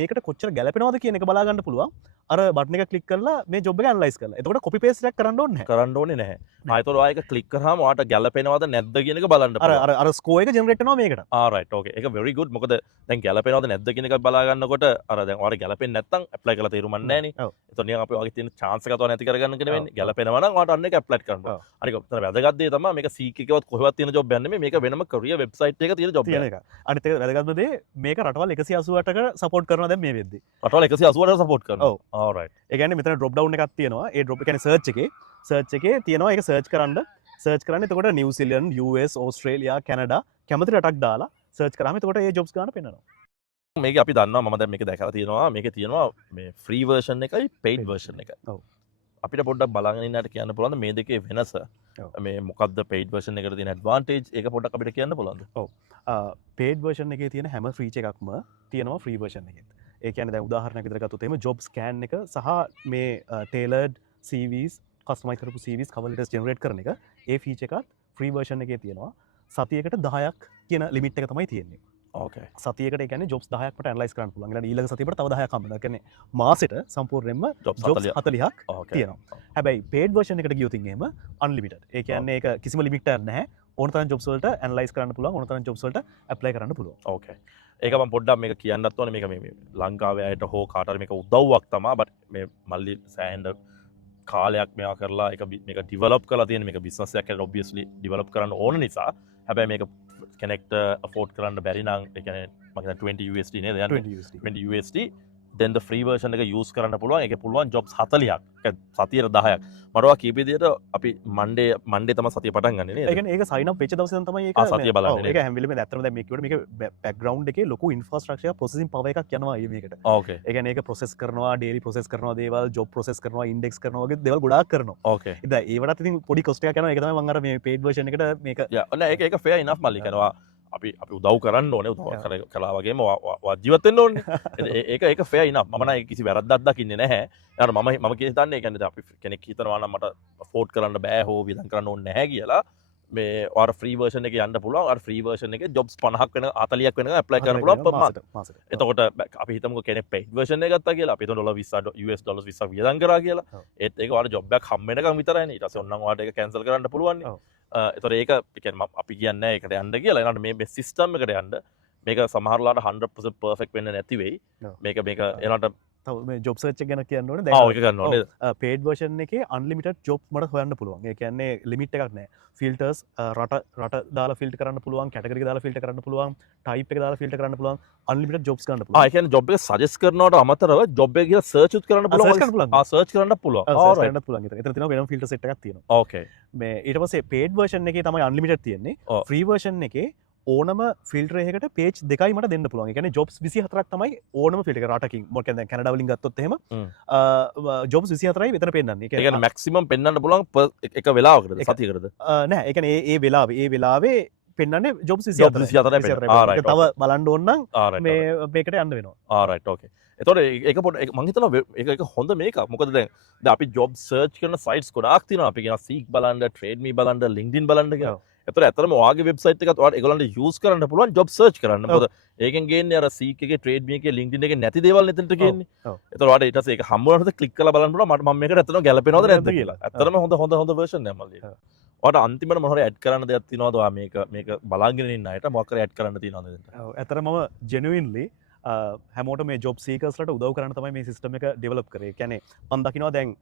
මේකට කොච්චර ගැලපෙනවද කියන එක බලා ගන්න පුළුවන්. අර බටන් එක ක්ලික් කරලා මේ ජොබ් එක ඇනලයිස් කරලා. එතකොට කොපි පේස්ට් එකක් කරන්න ඕනේ නැහැ. කරන්න ඕනේ නැහැ. ආයෙත් ඔයා ඒක ක්ලික් කරාම ඔයාට ගැලපෙනවද නැද්ද කියන එක බලන්න පුළුවන්. අර ස්කෝර් එක ජෙනරේට් වෙනවා මේකට. රයිට් ඕකේ. ඒක very good. මොකද දැන් ගැලපෙනවද නැද්ද කියන එක බලා ගන්නකොට අර දැන් ඔයාට ගැලපෙන්නේ නැත්නම් ඇප්ලයි කරලා තේරුමක් නැහැ නේ. එතකොට නිකන් අපි ඔයාගේ තියෙන chance එකත් ඔයා නැති කරගන්න කියන වෙන්නේ. ගැලපෙනවා නම් ඔයාට අන්න ඒක ඇප්ලයි කරන්න පුළුවන්. අනික උතන වැදගත් දේ තමයි මේක සීක් එකවත් කොහෙවත් තියෙන ජොබ් එකක් නෙමෙයි. මේක වෙනම career website එකක තියෙන ජොබ් එකක්. අනිත් එක වැදගත්ම දේ මේක රටවල් 188ක සපෝට් කරනවා දැන් මේ වෙද්දි. රටවල් 188ට සපෝට් කරනවා. රයිට්. ඒ කියන්නේ මෙතන ඩ්‍රොප් ඩවුන් එකක් තියෙනවා. ඒ ඩ්‍රොප් කියන්නේ සර්ච් එකේ තියෙනවා ඒක සර්ච් කරන්න එතකොට නිව්සීලන්ඩ් US ඕස්ට්‍රේලියා කැනඩා කැමති රටක් දාලා සර්ච් කරාම එතකොට ඒ ජොබ්ස් ගන්න පෙන්නනවා. මේක අපි දන්නවා මම දැන් මේක දැකලා තියෙනවා මේකේ තියෙනවා මේ ෆ්‍රී වර්ෂන් එකයි පේඩ් වර්ෂන් එකයි. ඔව්. අපිට පොඩ්ඩක් බලගෙන ඉන්නට කියන්න පුළුවන්ද මේ දෙකේ වෙනස? මේ මොකක්ද පේඩ් වර්ෂන් එකට තියෙන ඇඩ්වාන්ටේජ් ඒක පොඩ්ඩක් අපිට කියන්න පුළුවන්ද? ඔව්. පේඩ් වර්ෂන් එකේ තියෙන හැම ෆීචර් එකක්ම තියෙනවා ෆ්‍රී වර්ෂන් එකෙත්. ඒ කියන්නේ දැන් උදාහරණයක් විදිහට ගත්තොත් එහෙම ජොබ් ස්කෑන් එක සහ මේ ටේලර්ඩ් CVs කස්ටමයිස් කරපු CVs cover letters generate කරන එක ඒ ෆීචර් එකත් ෆ්‍රී වර්ෂන් එකේ තියෙනවා. සතියකට 10ක් කියන ලිමිට් එක තමයි තියෙන්නේ. ඕකේ. සතියකට ඒ කියන්නේ ජොබ්ස් 10ක් මට ඇනලයිස් කරන්න පුළුවන්. ඊළඟ ඊළඟ සතියට තව 10ක් හම්බ වෙනවා. ඒ කියන්නේ මාසෙට සම්පූර්ණයෙන්ම ජොබ්ස් 40ක් තියෙනවා. හැබැයි paid version එකට ගියොත් එහෙම unlimited. ඒ කියන්නේ ඒක කිසිම ලිමිට් එකක් නැහැ. ඕන තරම් ජොබ්ස් වලට ඇනලයිස් කරන්න පුළුවන්. ඕන තරම් ජොබ්ස් වලට ඇප්ලයි කරන්න පුළුවන්. ඕකේ. ඒක මම පොඩ්ඩක් මේක කියන්නත් ඕනේ මේක මේ ලංකාවේ අයට හෝ කාට හරි මේක උදව්වක් තමයි. බට් මේ මල්ලි සෑහෙන කාලයක් මේවා කරලා ඒක මේක ඩිවලොප් කරලා තියෙන මේක බිස්නස් එකක් කියලා ඔබ්වියස්ලි ඩිවලොප් කරන්න ඕන නිසා. හැබැයි මේක කෙනෙක්ට afford කරන්න බැරි නම් ඒ කියන්නේ මම හිතන්නේ 20 USD නේද? 20 USD then the free version එක use කරන්න පුළුවන්. ඒකේ පුළුවන් jobs 40ක්. ඒක සතියට 10ක්. මට ඔයා කීප විදියට අපි Monday තමයි සතිය පටන් ගන්න නේද? ඒ කියන්නේ ඒක sign up වෙච්ච දවසේ තමයි ඒක සතිය බලන්නේ නේද? ඒක හැම වෙලෙම ඇත්තටම දැන් මේක කිව්වට මේක background එකේ ලොකු infrastructure processing power එකක් යනවා මේකට. ඕකේ. ඒ කියන්නේ ඒක process කරනවා, daily process කරනවා දේවල්, job process කරනවා, index කරනවා වගේ දේවල් ගොඩාක් කරනවා. ඕකේ. ඉතින් ඒවටත් ඉතින් පොඩි cost එකක් යනවා. ඒක තමයි මම අර මේ paid version එකට මේක නෑ ඒක fair enough මල්ලි කරනවා. අපි උදව් කරන්න ඕනේ උදව් කලා වගේම ජීවත් වෙන්න ඕනේ. ඒක fair enough. මම නම් කිසි වැරද්දක් දකින්නේ නැහැ. යාර මම හිතන්නේ ඒ කියන්නේ අපි කෙනෙක් හිතනවා නම් මට afford කරන්න බෑ හෝ වියදම් කරන්න ඕනේ නැහැ කියලා මේ ඔයාලා free version එකේ යන්න පුළුවන්. අර free version එකේ jobs 50ක් වෙන 40ක් වෙනකන් apply කරන්න පුළුවන් per month. එතකොට අපි හිතමුකෝ කෙනෙක් paid version එක ගත්තා කියලා. අපි හිතමු US dollars 20ක් වියදම් කරා කියලා. ඒත් ඒක ඔයාලා job එකක් හම්බ වෙනකන් විතරයිනේ. ඊට පස්සේ ඔන්නම් ඔයාලට ඒක cancel කරන්න පුළුවන් නේ. එතකොට ඒක කියන්නේ අපි කියන්නේ ඒකට යන්න කියලා. ඊළඟට මේ සිස්ටම් එකට යන්න මේක සමහරලාට 100% perfect වෙන්න නැති වෙයි. මේක ඊළඟට තව මේ job search එක ගැන කියන්න ඕනේ. දැන් ඒක ගන්න ඕනේ. paid version එකේ unlimited job මට හොයන්න පුළුවන්. ඒ කියන්නේ limit එකක් නැහැ. filters රට දාලා filter කරන්න පුළුවන්, category එක දාලා filter කරන්න පුළුවන්, type එක දාලා filter කරන්න පුළුවන්, unlimited jobs ගන්න පුළුවන්. ඒ කියන්නේ job එක suggest කරනවට අමතරව job එක කියලා search උත් කරන්න පුළුවන්. search කරන්න පුළුවන්. search කරන්නත් පුළුවන්. එතන තියෙනවා වෙනම filter set එකක් තියෙනවා. okay. මේ ඊට පස්සේ paid version එකේ තමයි unlimited තියෙන්නේ. free version එකේ ඕනම ෆිල්ටර් එකකට page දෙකයි මට දෙන්න පුළුවන්. ඒ කියන්නේ jobs 24ක් තමයි ඕනම ෆිල්ටර් එක රටකින්. මොකද දැන් කැනඩා වලින් ගත්තොත් එහෙම jobs 24යි විතර පෙන්නන්නේ. ඒ කියන්නේ maximum පෙන්වන්න පුළුවන් එක වෙලාවකටද සතියකටද? නෑ. ඒ කියන්නේ ඒ වෙලාවේ පෙන්න්නේ ජොබ් Job 24 පෙන්නනවා. Ah, right, තව okay. බලන්ඩ ඔන්නම් ආරයිට් මේකට යන්න වෙනවා ආරයිට් ඕකේ. එතකොට ඒක පොඩ මං හිතනවා ඒක හොඳ මේකක්. මොකද දැන් අපි ජොබ් සර්ච් කරන සයිට්ස් ගොඩාක් තියෙනවා. අපි කියන Seek බලන්න, TradeMe බලන්න, LinkedIn බලන්න කියලා. ඔව්. එතකොට ඇත්තටම ඔයාගේ වෙබ්සයිට් එකත් ඔයාලට ඒගොල්ලන්ට යූස් කරන්න පුළුවන් ජොබ් සර්ච් කරන්න. මොකද ඒකෙන් ගේන්නේ අර Seek එකේ, TradeMe එකේ, LinkedIn එකේ නැති දේවල් එතනට ගේන්නේ. ඔව්. එතකොට ඔයාලට ඊට පස්සේ ඒක හම්බ වුණාට ක්ලික් කරලා බලන්න පුළුවන් මම මේකට ඇත්තටම ගැලපෙනවද නැද්ද කියලා. ඇත්තටම හොඳ version එකක් මල්ලි. ඔයාලට අන්තිමට මොන හරි ඇඩ් කරන්න දෙයක් තියෙනවද? ඔයා මේක බලාගෙන ඉන්න අයට මොකක් හරි ඇඩ් කරන්න තියෙනවද එතන? ඇතර මම ජෙනුවන්ලි හැමෝට මේ ජොබ් සීකස්ලට උදව කරන්න තමයි මේ සිස්ටම එක ඩෙවලප් කරේ කැනෙ පන්දකිනවා දැන්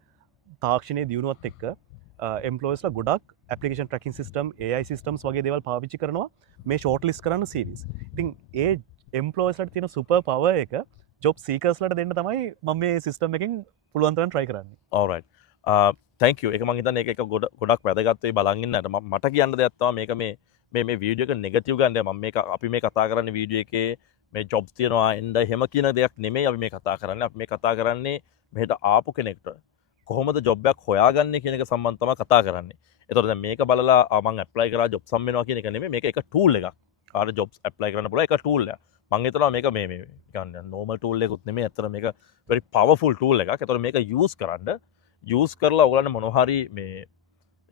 තාක්ෂණය දියුණුවත් එක්ක එම්පලෝස්ල ගොඩක් අපපලිකේන් ට්‍රකින් සිස්ටම් AI සිස්ටම්ස් වගේ දෙවල් පාවිච්චි කරනවා මේ ෂෝට් ලිස් කරන්න සිරිස් ඉතින් ඒ එම්පලෝස්ලට තියෙන සුප පව එක ජොබ් සීකස්ලට දෙන්න තමයි මම මේ සිස්ටම් එකින් පුළුවන්තරන් ට්‍රයි කරන්නේ alright thank you ඒක මං හිතන්නේ ඒක ගොඩක් වැදගත් වෙයි බලන් ඉන්නට මට කියන්න දෙයක් තමයි මේක මේ වීඩියෝ එක නෙගටිව් ගන්න මම මේක අපි මේ කතා කරන්නේ වීඩියෝ එකේ මේ ජොබ්ස් තියනවා එන්න එහෙම කියන දෙයක් නෙමෙයි අපි මේ කතා කරන්නේ අපි මේ කතා කරන්නේ මෙහෙට ආපු කෙනෙක්ට කොහොමද ජොබ් එකක් හොයාගන්නේ කියන එක සම්බන්ධව තමයි කතා කරන්නේ. ඒතකොට දැන් මේක බලලා මම ඇප්ලයි කරා ජොබ් සම් වෙනවා කියන එක නෙමෙයි මේක එක ටූල් එකක්. ආර ජොබ්ස් ඇප්ලයි කරන්න පුළුවන් එක ටූල් එකක්. මම හිතනවා මේක මේ කියන්නේ නෝමල් ටූල් එකකුත් නෙමෙයි අතන මේක very powerful tool එකක්. ඒතකොට මේක use කරලා ඔයගලන්ට මොනවා හරි මේ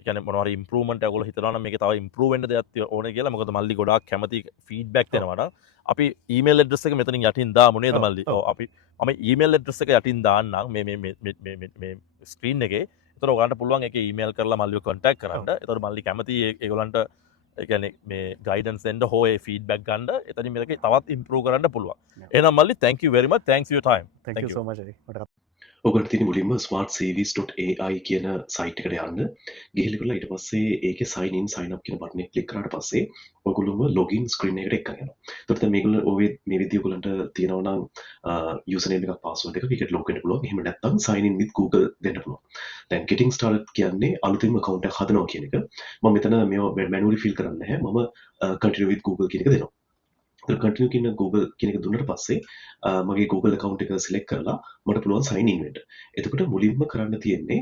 කියන්නේ මොනවා හරි ඉම්ප්‍රූව්මන්ට් ඔයගොල්ලෝ හිතනවා නම් මේක තව ඉම්ප්‍රූව් වෙන්න දෙයක් ඕනේ කියලා. මොකද මල්ලි ගොඩාක් කැමති ෆීඩ්බැක් දෙනවට අපි ඊමේල් ඇඩ්‍රස් එක මෙතනින් යටින් දාමු නේද මල්ලි? ඔව් අපි මම ඊමේල් ඇඩ්‍රස් එක යටින් දාන්නම් මේ ස්ක්‍රීන් එකේ. ඒතර ඔයගලන්ට පුළුවන් ඒකේ ඊමේල් කරලා මල්ලිව කොන්ටැක්ට් කරන්න. ඒතර මල්ලි කැමති ඒගොල්ලන්ට ඒ කියන්නේ මේ ගයිඩන්ස් දෙන්න හෝ ඒ ෆීඩ්බැක් ගන්න. එතනින් මේක තවත් ඉම්ප්‍රූව් කරන්න පුළුවන්. එහෙනම් මල්ලි thank you very much. Thanks for your time. thank you so much මට ඔගලට තියෙන මුලින්ම smartcvs.ai කියන සයිට් එකට යන්න ගිහිල්ලා කරලා ඊට පස්සේ ඒකේ sign in sign up කියන බටන් එක ක්ලික් කරාට පස්සේ ඔයගොල්ලෝම login screen එකට එක්කන් යනවා. එතකොට දැන් මේගොල්ලෝ ඔය මේ විදිය ඔයගලන්ට තියෙනවා නම් username එකක් password එකක් ඒකට log වෙන්න පුළුවන්. එහෙම නැත්නම් sign in with Google දෙන්න පුළුවන්. දැන් getting started කියන්නේ අලුතින්ම account එකක් හදනවා කියන එක. මම මෙතන මේව manually fill කරන්නේ නැහැ. මම continue with Google කියන එක දෙනවා. continue කියන Google කියන එක දුන්නට පස්සේ මගේ Google account එක select කරලා මට පුළුවන් sign in වෙන්න. එතකොට මුලින්ම කරන්න තියෙන්නේ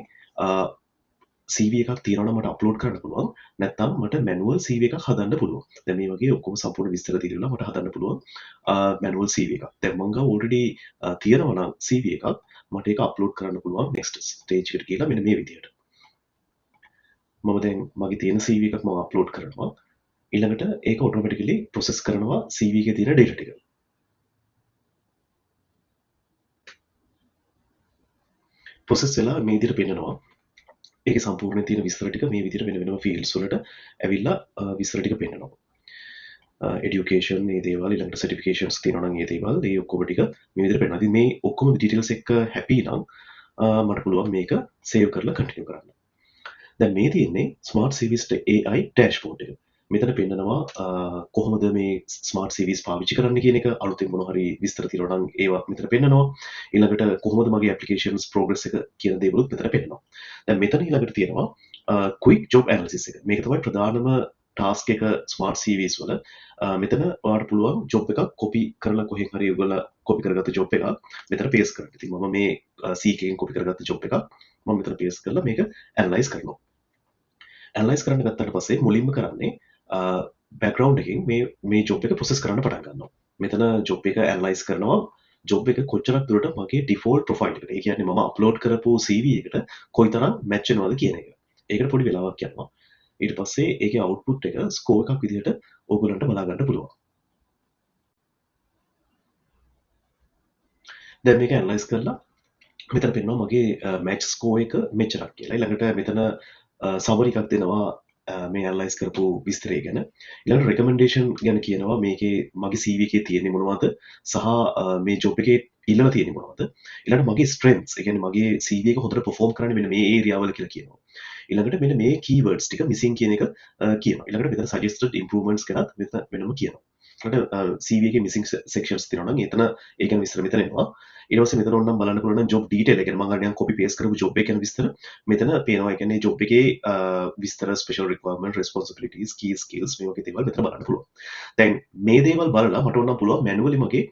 CV එකක් තියෙනවා නම් මට upload කරන්න පුළුවන්. නැත්නම් මට manual CV එකක් හදන්න පුළුවන්. දැන් මේ වගේ ඔක්කොම සම්පූර්ණ විස්තර දීලා මට හදන්න පුළුවන් manual CV එකක්. දැන් මම ගාව already තියෙනවා නම් CV එකක් මට ඒක upload කරන්න පුළුවන් next stage එකට ගිහලා මෙන්න මේ විදිහට. මම දැන් මගේ තියෙන CV එකක් මම upload කරනවා. ඊළඟට ඒක ඔටෝමැටිකලි ප්‍රොසෙස් කරනවා CV එකේ තියෙන data ටික. ප්‍රොසෙස් වෙලා මේ විදිහට පෙන්නනවා. ඒකේ සම්පූර්ණ තියෙන විස්තර ටික මේ විදිහට වෙන වෙනම ෆීල්ඩ්ස් වලට ඇවිල්ලා විස්තර ටික පෙන්නනවා. education මේ දේවල් ඊළඟට certifications තියෙනවා නම් ඒ දේවල් ඒ ඔක්කොම ටික මේ විදිහට පෙන්නනවා. ඉතින් මේ ඔක්කොම details එක්ක happy නම් මට පුළුවන් මේක save කරලා continue කරන්න. දැන් මේ තියෙන්නේ smart cvs.ai dashboard එක. මෙතන පෙන්නනවා කොහොමද මේ ස්මාර්ට් CVs පාවිච්චි කරන්න කියන එක අලුතෙන් මොන හරි විස්තර තියෙනවා නම් ඒවා මෙතන පෙන්නනවා ඊළඟට කොහොමද මගේ applications progress එක කියන දේවලුත් මෙතන පෙන්නනවා දැන් මෙතන ඊළඟට තියෙනවා quick job analysis එක මේක තමයි ප්‍රධානම task එක smart CVs වල මෙතන ඔයාලට පුළුවන් job එකක් copy කරලා කොහෙන් හරි ඔයගොල්ලෝ copy කරගත්ත job එකක් මෙතන paste කරන්න. ඉතින් මම මේ C එකෙන් copy කරගත්ත job එකක් මම මෙතන paste කරලා මේක analyze කරනවා. analyze කරන්න ගත්තට පස්සේ මුලින්ම කරන්නේ background එකෙන් මේ job එක process කරන්න පටන් ගන්නවා. මෙතන job එක analyze කරනවා job එක කොච්චරක් දුරට මගේ default profile එකට. ඒ කියන්නේ මම upload කරපු CV එකට කොයිතරම් match වෙනවද කියන එක. ඒකට පොඩි වෙලාවක් යනවා. ඊට පස්සේ ඒකේ output එක score එකක් විදිහට ඕගොල්ලන්ට බලා ගන්න පුළුවන්. දැන් මේක analyze කරලා මෙතන පෙන්නනවා මගේ match score එක මෙච්චරක් කියලා. ඊළඟට මෙතන summary එකක් දෙනවා මේ ඇනලයිස් කරපු විස්තරය ගැන ඊළඟට රෙකමෙන්ඩේෂන් ගැන කියනවා මේකේ මගේ CV එකේ තියෙන්නේ මොනවද සහ මේ ජොබ් එකේ ඉල්ලලා තියෙන්නේ මොනවද ඊළඟට මගේ ස්ට්‍රෙන්ත්ස් ඒ කියන්නේ මගේ CV එක හොඳට perform කරන්න මෙන්න මේ ඒරියා වල කියලා කියනවා ඊළඟට මෙන්න මේ keywords ටික missing කියන එක කියනවා ඊළඟට මෙතන suggested improvements ගැනත් මෙතන වෙනම කියනවා ඊළඟට CV එකේ missing sections තියෙනවා නම් එතන ඒ ගැන විස්තර මෙතන එනවා ඊට පස්සේ මෙතන ඕනනම් බලන්න පුළුවන් නම් job detail එක ගැන මම අරගෙන copy paste කරපු job එක ගැන විස්තර මෙතන පේනවා. ඒ කියන්නේ job එකේ විස්තර special requirement responsibilities key skills මේ වගේ දේවල් මෙතන බලන්න පුළුවන්. දැන් මේ දේවල් බලලා මට ඕනනම් පුළුවන් manually මගේ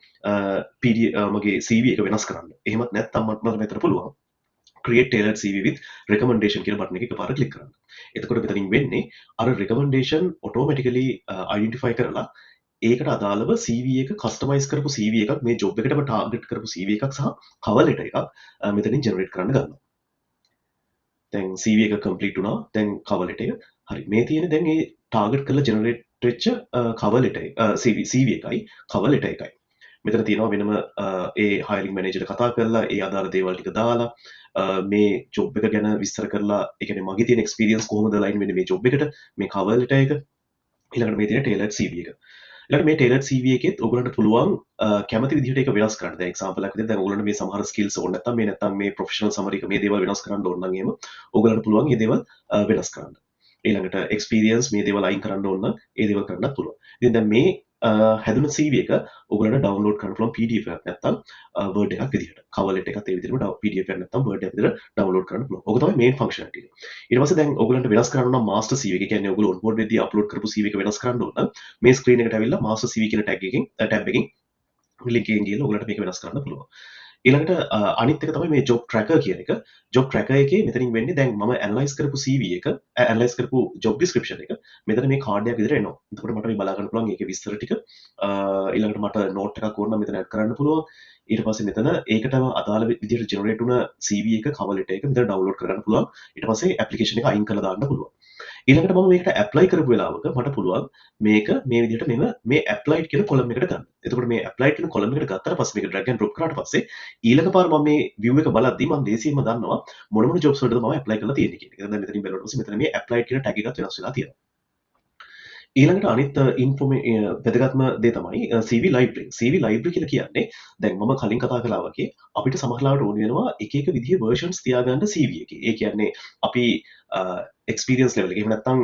මගේ CV එක වෙනස් කරන්න. එහෙමත් නැත්නම් මට මෙතන පුළුවන් create tailored CV with recommendation කියන බටන් එක එකපාරට ක්ලික් කරන්න. එතකොට මෙතනින් වෙන්නේ අර recommendation automatically identify කරලා ඒකට අදාළව CV එක කස්ටමයිස් කරපු CV එකක් මේ ජොබ් එකටම ටාගට් කරපු CV එකක් සහ cover letter එකක් මෙතනින් ජෙනරේට් කරන්න ගන්නවා. දැන් CV එක කම්ප්ලීට් වුණා. දැන් cover letter එක. හරි. මේ තියෙන්නේ දැන් ඒ ටාගට් කරලා ජෙනරේට් වෙච්ච cover letter CV එකයි cover letter එකයි. මෙතන තියෙනවා වෙනම ඒ hiring manager කතා කරලා ඒ අදාළ දේවල් ටික දාලා මේ ජොබ් එක ගැන විස්තර කරලා ඒ කියන්නේ මගේ තියෙන experience කොහොමද align වෙන්නේ මේ ජොබ් එකට මේ cover letter එක ඊළඟට මේ තියෙන tailored CV එක. ඊළඟට මේ tailored CV එකෙත් ඔයගලන්ට පුළුවන් කැමති විදිහට ඒක වෙනස් කරන්න. දැන් example එකක් විදිහට දැන් ඔයගලන්ට මේ සමහර skills ඕන නැත්නම් මේ professional summary එක මේ දේවල් වෙනස් කරන්න ඕන නම් එහෙම ඔයගලන්ට පුළුවන් මේ දේවල් වෙනස් කරන්න. ඊළඟට experience මේ දේවල් අයින් කරන්න ඕන නම් ඒ දේවල් කරන්නත් පුළුවන්. ඉතින් දැන් මේ හැදුන CV එක ඔයගලන්ට download කරන්න පුළුවන් PDF එකක් නැත්නම් Word එකක් විදිහට. cover letter එකත් ඒ විදිහටම PDF එකක් නැත්නම් Word එකක් විදිහට download කරන්න පුළුවන්. ඕක තමයි main functionality එක. ඊට පස්සේ දැන් ඔයගලන්ට වෙනස් කරන්න නම් master CV එක කියන්නේ ඔයගොල්ලෝ onboard වෙද්දී upload කරපු CV එක වෙනස් කරන්න ඕන නම් මේ screen එකට ඇවිල්ලා master CV කියන tab එකකින් link එකකින් ගිහලා ඔයගලන්ට මේක වෙනස් කරන්න පුළුවන්. ඊළඟට අනිත් එක තමයි මේ job tracker කියන එක. job tracker එකේ මෙතනින් වෙන්නේ දැන් මම analyze කරපු CV එක analyze කරපු job description එක මෙතන මේ කාඩ් එකක් විදිහට එනවා. එතකොට මට මේ බලා ගන්න පුළුවන් ඒකේ විස්තර ටික. ඊළඟට මට note එකක් ඕන නම් මෙතන add කරන්න පුළුවන්. ඊට පස්සේ මෙතන ඒකටම අදාළ විදිහට generate වුණ CV එක cover letter එක මෙතන download කරගන්න පුළුවන්. ඊට පස්සේ application එක අයින් කරලා දාන්න පුළුවන්. ඊළඟට මම මේකට apply කරපු වෙලාවක මට පුළුවන් මේක මේ විදිහට මේ applied කියන column එකට ගන්න. එතකොට මේ applied කියන column එකට ගත්තට පස්සේ මේක drag and drop කරාට පස්සේ ඊළඟ පාර මම මේ view එක බලද්දී මම දේශීයම දන්නවා මොන jobs වලටද මම apply කරලා තියෙන්නේ කියන එක. දැන් මෙතනින් බලනකොට පස්සේ මෙතන මේ applied කියන tag එකත් වෙනස් වෙලා තියෙනවා. ඊළඟට අනිත් වැදගත්ම දේ තමයි CV library. CV library කියලා කියන්නේ දැන් මම කලින් කතා කළා වගේ අපිට සමහරවිට ඕන වෙනවා එක එක විදිහේ versions තියාගන්න CV එකේ. ඒ කියන්නේ අපි experience level එක එහෙම නැත්නම්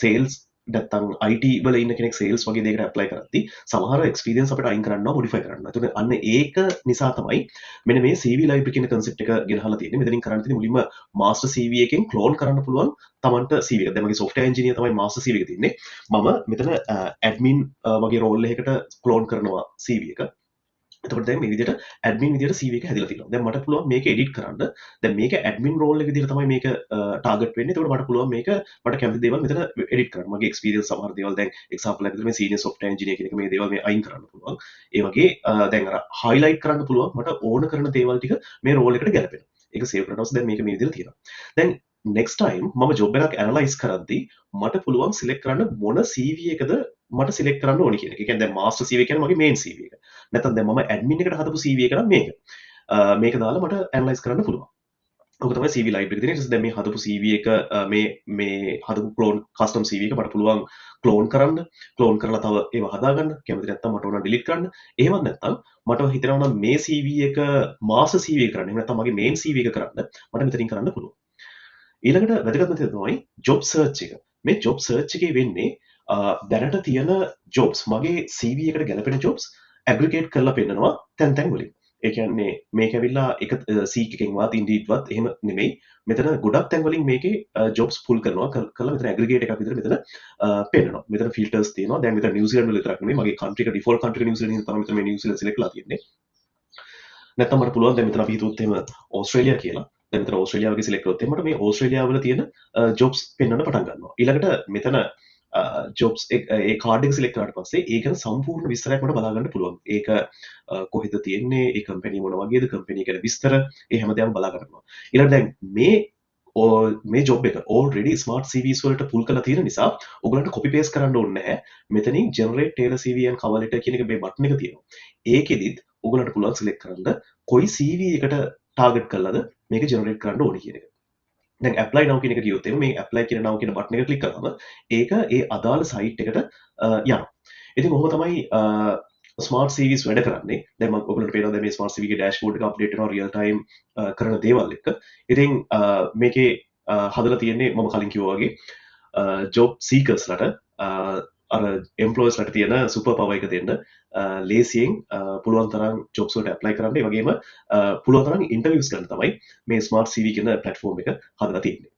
sales නැත්නම් IT වල ඉන්න කෙනෙක් sales වගේ දෙයකට apply කරද්දී සමහර experience අපිට අයින් කරන්න modify කරන්න. ඒතකොට අන්න ඒක නිසා තමයි මෙන්න මේ CV library කියන concept එක ගෙනහලා තියෙන්නේ. මෙතනින් කරන්න තියෙන්නේ මුලින්ම master CV එකෙන් clone කරන්න පුළුවන් තමන්ට CV එක. දැන් මගේ software engineer තමයි master CV එක තියෙන්නේ. මම මෙතන admin වගේ role එකකට clone කරනවා CV එක. එතකොට දැන් මේ විදිහට admin විදිහට CV එක හැදිලා තියෙනවා. දැන් මට පුළුවන් මේක edit කරන්න. දැන් මේක admin role එක විදිහට තමයි මේක target වෙන්නේ. එතකොට මට පුළුවන් මේක මට කැමති දේවල් මෙතන edit කරන්න. මගේ experience සමහර දේවල් දැන් example එකකට මේ senior software engineer කියන එක මේ දේවල් මේ අයින් කරන්න පුළුවන්. ඒ වගේ දැන් අර highlight කරන්න පුළුවන් මට ඕන කරන දේවල් ටික මේ role එකට ගැලපෙනවා. ඒක save කරනවා. දැන් මේක මේ විදිහට තියෙනවා. දැන් next time මම job එකක් analyze කරද්දී මට පුළුවන් select කරන්න මොන CV එකද මට select කරන්න ඕනි කියන එක. ඒ කියන්නේ දැන් master CV කියන්නේ මගේ main CV එක. නැත්නම් දැන් මම admin එකට හදපු CV එක නම් මේක. මේක දාලා මට analyze කරන්න පුළුවන්. ඔක තමයි CV library එක. ඊට පස්සේ දැන් මේ හදපු CV එක මේ හදපු clone custom CV එක මට පුළුවන් clone කරන්න. clone කරලා තව ඒව හදාගන්න. කැමති නැත්නම් මට ඕන delete කරන්න. එහෙමත් නැත්නම් මට හිතෙනවා නම් මේ CV එක master CV එක කරන්න. එහෙම නැත්නම් මගේ main CV එක කරන්න මට මෙතනින් කරන්න පුළුවන්. ඊළඟට වැදගත්ම දේ තමයි job search එක. මේ job search එකේ වෙන්නේ දැනට තියෙන jobs මගේ CV එකට ගැලපෙන jobs aggregate කරලා පෙන්නනවා තැන් වලින්. ඒ කියන්නේ මේක ඇවිල්ලා එක Seek එකෙන්වත් Indeed වත් එහෙම නෙමෙයි. මෙතන ගොඩක් තැන් වලින් මේකේ jobs pull කරනවා කරලා මෙතන aggregate එකක් විතර මෙතන පෙන්නනවා. මෙතන filters තියෙනවා. දැන් මෙතන New Zealand වල විතරක් නෙමෙයි මගේ country එක default country එක New Zealand තමයි මෙතන මේ New Zealand select කරලා තියෙන්නේ. නැත්නම් මට පුළුවන් දැන් මෙතන අපි හිතුවොත් එහෙම ඕස්ට්‍රේලියා කියලා. දැන් මෙතන ඕස්ට්‍රේලියාව වගේ select කරොත් එහෙම මට මේ ඕස්ට්‍රේලියාව වල තියෙන jobs පෙන්වන්න පටන් ගන්නවා. ඊළඟට මෙතන jobs ඒ කාඩ් එක select කරාට පස්සේ ඒක සම්පූර්ණ විස්තරයක් මට බලා ගන්න පුළුවන්. ඒක කොහෙද තියෙන්නේ, ඒ කම්පැනි මොන වගේද, කම්පැනි ගැන විස්තර, ඒ හැමදේම බලා ගන්නවා. ඊළඟට දැන් මේ job එක already smart CVs වලට pull කරලා තියෙන නිසා ඔයගලන්ට copy paste කරන්න ඕනේ නැහැ. මෙතනින් generate tailor CV and cover letter කියන එක මේ button එක තියෙනවා. ඒකෙදිත් ඔයගලන්ට පුළුවන් select කරන්න කොයි CV එකට target කළාද මේක generate කරන්න ඕනේ කියන එක. දැන් apply now කියන එක කියොත් එහෙනම් මේ apply කියන now කියන button එක click කරාම ඒක ඒ අදාළ site එකට යනවා. ඉතින් ඔහොම තමයි smart CVs වැඩ කරන්නේ. දැන් මම ඔයගලන්ට පේනවා දැන් මේ smart CV ගේ dashboard එක update වෙනවා real time කරන දේවල් එක්ක. ඉතින් මේකේ හදලා තියෙන්නේ මම කලින් කිව්වා වගේ job seekers ලට අර employees ලට තියෙන super power එක දෙන්න ලේසියෙන් පුළුවන් තරම් jobs වලට apply කරන්න. ඒ වගේම පුළුවන් තරම් interviews ගන්න තමයි මේ smart CV කියන platform එක හදලා තියෙන්නේ.